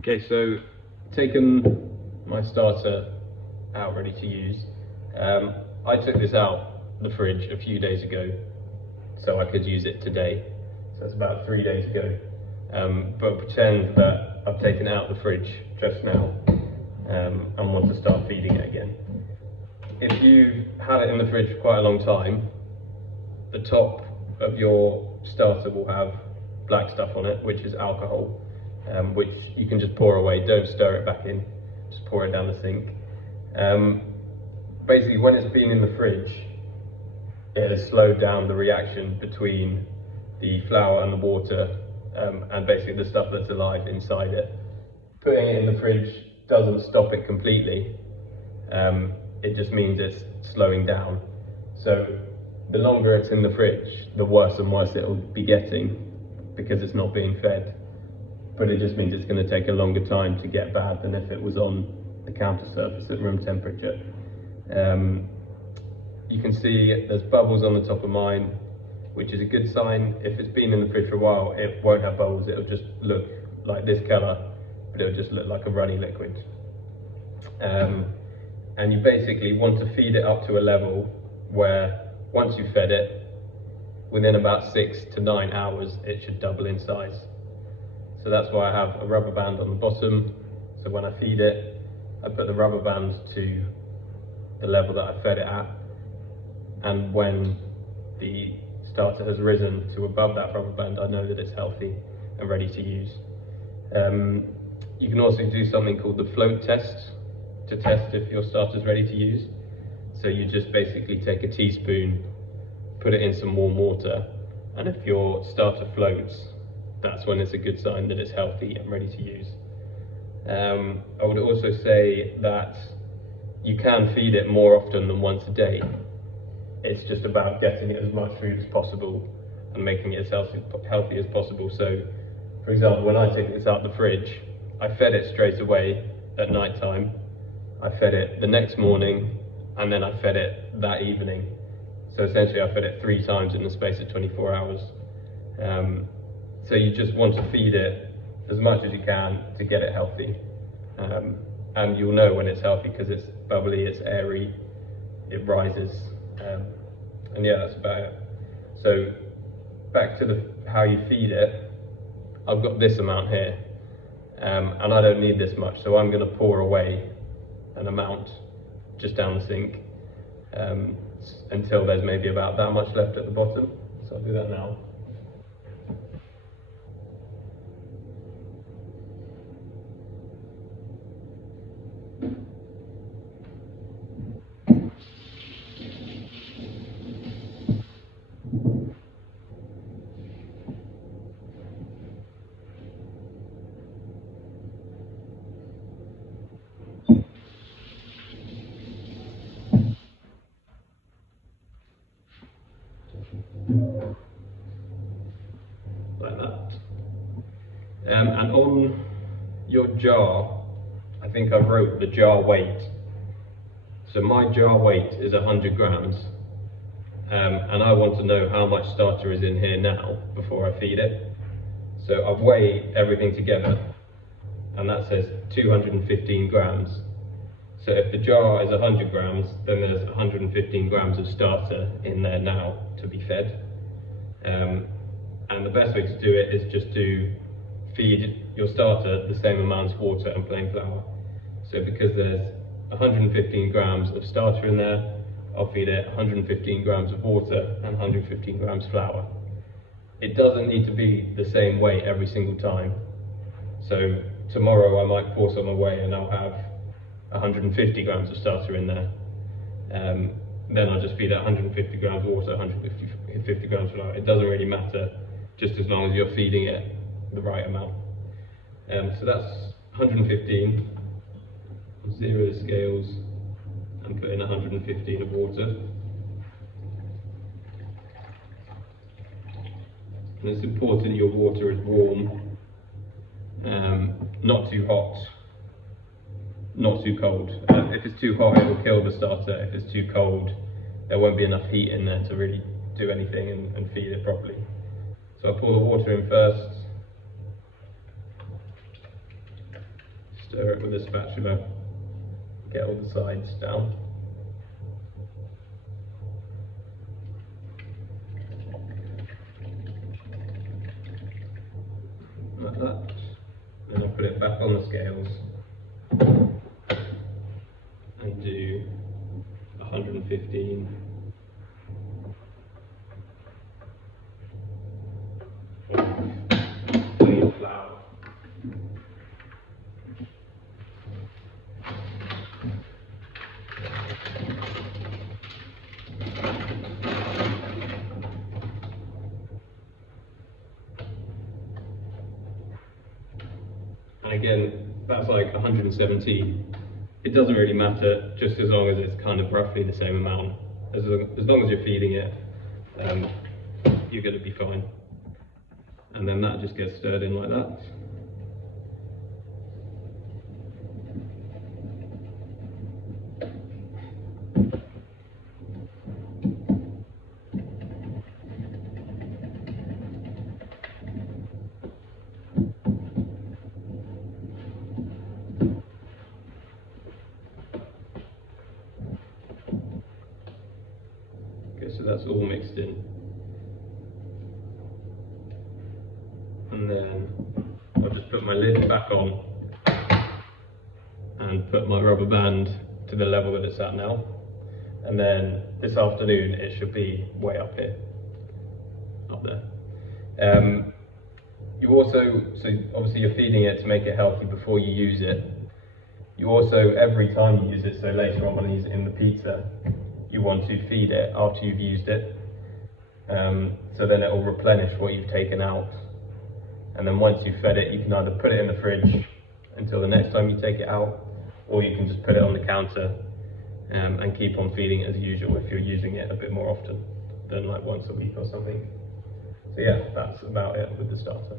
Okay, so taken my starter out ready to use. I took this out the fridge a few days ago so I could use it today. So it's about 3 days ago. But pretend that I've taken it out the fridge just now and want to start feeding it again. If you've had it in the fridge for quite a long time, the top of your starter will have black stuff on it, which is alcohol, which you can just pour away. Don't stir it back in, just pour it down the sink. Basically, when it's been in the fridge, it has slowed down the reaction between the flour and the water, and basically the stuff that's alive inside it. Putting it in the fridge doesn't stop it completely, it just means it's slowing down. So the longer it's in the fridge, the worse and worse it'll be getting because it's not being fed. But it just means it's going to take a longer time to get bad than if it was on the counter surface at room temperature. You can see there's bubbles on the top of mine, which is a good sign. If it's been in the fridge for a while, it won't have bubbles. It'll just look like this colour, but it'll just look like a runny liquid. And you basically want to feed it up to a level where once you've fed it, within about 6 to 9 hours, it should double in size. So that's why I have a rubber band on the bottom. So when I feed it, I put the rubber band to the level that I fed it at. And when the starter has risen to above that rubber band, I know that it's healthy and ready to use. You can also do something called the float test to test if your starter's ready to use. So you just basically take a teaspoon, put it in some warm water, and if your starter floats, that's when it's a good sign that it's healthy and ready to use. I would also say that you can feed it more often than once a day. It's just about getting it as much food as possible and making it as healthy as possible. So, for example, when I take this out the fridge, I fed it straight away at night time. I fed it the next morning, and then I fed it that evening. So essentially I fed it 3 times in the space of 24 hours. So you just want to feed it as much as you can to get it healthy. And you'll know when it's healthy because it's bubbly, it's airy, it rises. And yeah, that's about it. So back to how you feed it, I've got this amount here, and I don't need this much, so I'm going to pour away an amount just down the sink until there's maybe about that much left at the bottom. So I'll do that now. Like that. And on your jar, I think I wrote the jar weight. So my jar weight is 100 grams, and I want to know how much starter is in here now before I feed it. So I've weighed everything together, and that says 215 grams. So if the jar is 100 grams, then there's 115 grams of starter in there now to be fed. And the best way to do it is just to feed your starter the same amount of water and plain flour. So because there's 115 grams of starter in there, I'll feed it 115 grams of water and 115 grams flour. It doesn't need to be the same weight every single time. So tomorrow I might pour some away and I'll have 150 grams of starter in there. Then I'll just feed it 150 grams of water, 150 grams of flour. It doesn't really matter, just as long as you're feeding it the right amount. So that's 115. 0 scales and put in 115 of water. And it's important your water is warm, not too hot, not too cold. If it's too hot, it will kill the starter. If it's too cold, there won't be enough heat in there to really do anything and feed it properly. So I pour the water in first, stir it with a spatula, get all the sides down. Like that. Then I'll put it back on the scales and do 115. Clean flour. And again, that's like 117. It doesn't really matter, just as long as it's kind of roughly the same amount. As long as you're feeding it, you're going to be fine. And then that just gets stirred in like that. Okay, so that's all mixed in. And then I'll just put my lid back on and put my rubber band to the level that it's at now. And then this afternoon it should be way up here, up there. You also, so obviously you're feeding it to make it healthy before you use it. You also, every time you use it, so later on when you use it in the pizza, you want to feed it after you've used it. So then it will replenish what you've taken out. And then once you've fed it, you can either put it in the fridge until the next time you take it out, or you can just put it on the counter and keep on feeding it as usual if you're using it a bit more often than like once a week or something. So yeah, that's about it with the starter.